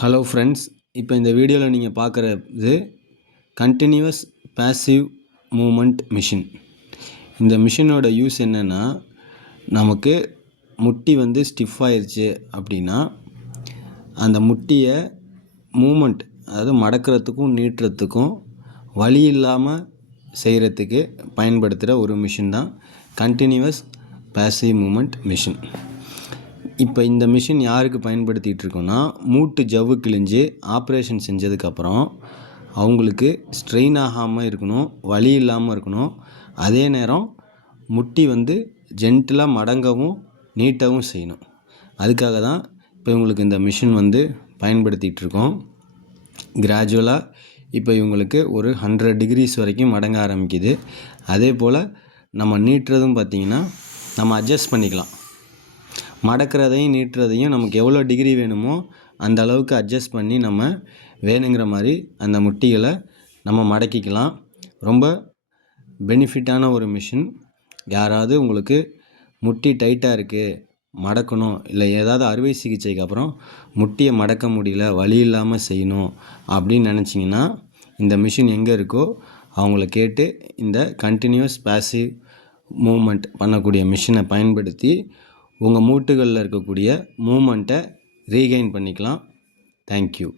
Hello friends இப்போ இந்த வீடியோவில் நீங்கள் பார்க்குறது கண்டினியூவஸ் பேசிவ் மூமெண்ட் மிஷின் இந்த மிஷினோட யூஸ் என்னென்னா நமக்கு முட்டி வந்து ஸ்டிஃப் ஆயிடுச்சு அப்படின்னா அந்த முட்டியை மூமெண்ட் அதாவது மடக்கிறதுக்கும் நீட்டுறதுக்கும் வழி இல்லாமல் செய்கிறதுக்கு பயன்படுத்துகிற ஒரு மிஷின் தான் கண்டினியூவஸ் பேசிவ் மூமெண்ட் மிஷின் இப்போ இந்த மிஷின் யாருக்கு பயன்படுத்திகிட்டு இருக்கோன்னா மூட்டு ஜவ்வு கிழிஞ்சு ஆப்ரேஷன் செஞ்சதுக்கப்புறம் அவங்களுக்கு ஸ்ட்ரெயின் ஆகாமல் இருக்கணும் வலி இல்லாமல் இருக்கணும். அதே நேரம் முட்டி வந்து ஜென்டிலாக மடங்கவும் நீட்டவும் செய்யணும். அதுக்காக தான் இப்போ இவங்களுக்கு இந்த மிஷின் வந்து பயன்படுத்திகிட்டு இருக்கோம் கிராஜுவலாக இப்போ இவங்களுக்கு ஒரு ஹண்ட்ரட் டிகிரிஸ் வரைக்கும் மடங்க ஆரம்பிக்குது. அதே போல் நம்ம நீட்டுறதும் பார்த்திங்கன்னா நம்ம அட்ஜஸ்ட் பண்ணிக்கலாம். மடக்கிறதையும் நீட்டுறதையும் நமக்கு எவ்வளோ டிகிரி வேணுமோ அந்த அளவுக்கு அட்ஜஸ்ட் பண்ணி நம்ம வேணுங்கிற மாதிரி அந்த முட்டிகளை நம்ம மடக்கிக்கலாம். ரொம்ப பெனிஃபிட்டான ஒரு மிஷின் யாராவது உங்களுக்கு முட்டி டைட்டாக இருக்குது மடக்கணும் இல்லை ஏதாவது அறுவை சிகிச்சைக்கு அப்புறம் முட்டியை மடக்க முடியல வழி இல்லாமல் செய்யணும் அப்படின்னு நினச்சிங்கன்னா இந்த மிஷின் எங்கே இருக்கோ அவங்கள கேட்டு இந்த கண்டினியூஸ் பேசிவ் மூமெண்ட் பண்ணக்கூடிய மிஷினை பயன்படுத்தி உங்கள் மூட்டுகளில் இருக்கக்கூடிய மூமெண்ட்டை ரீகெயின் பண்ணிக்கலாம். தேங்க்யூ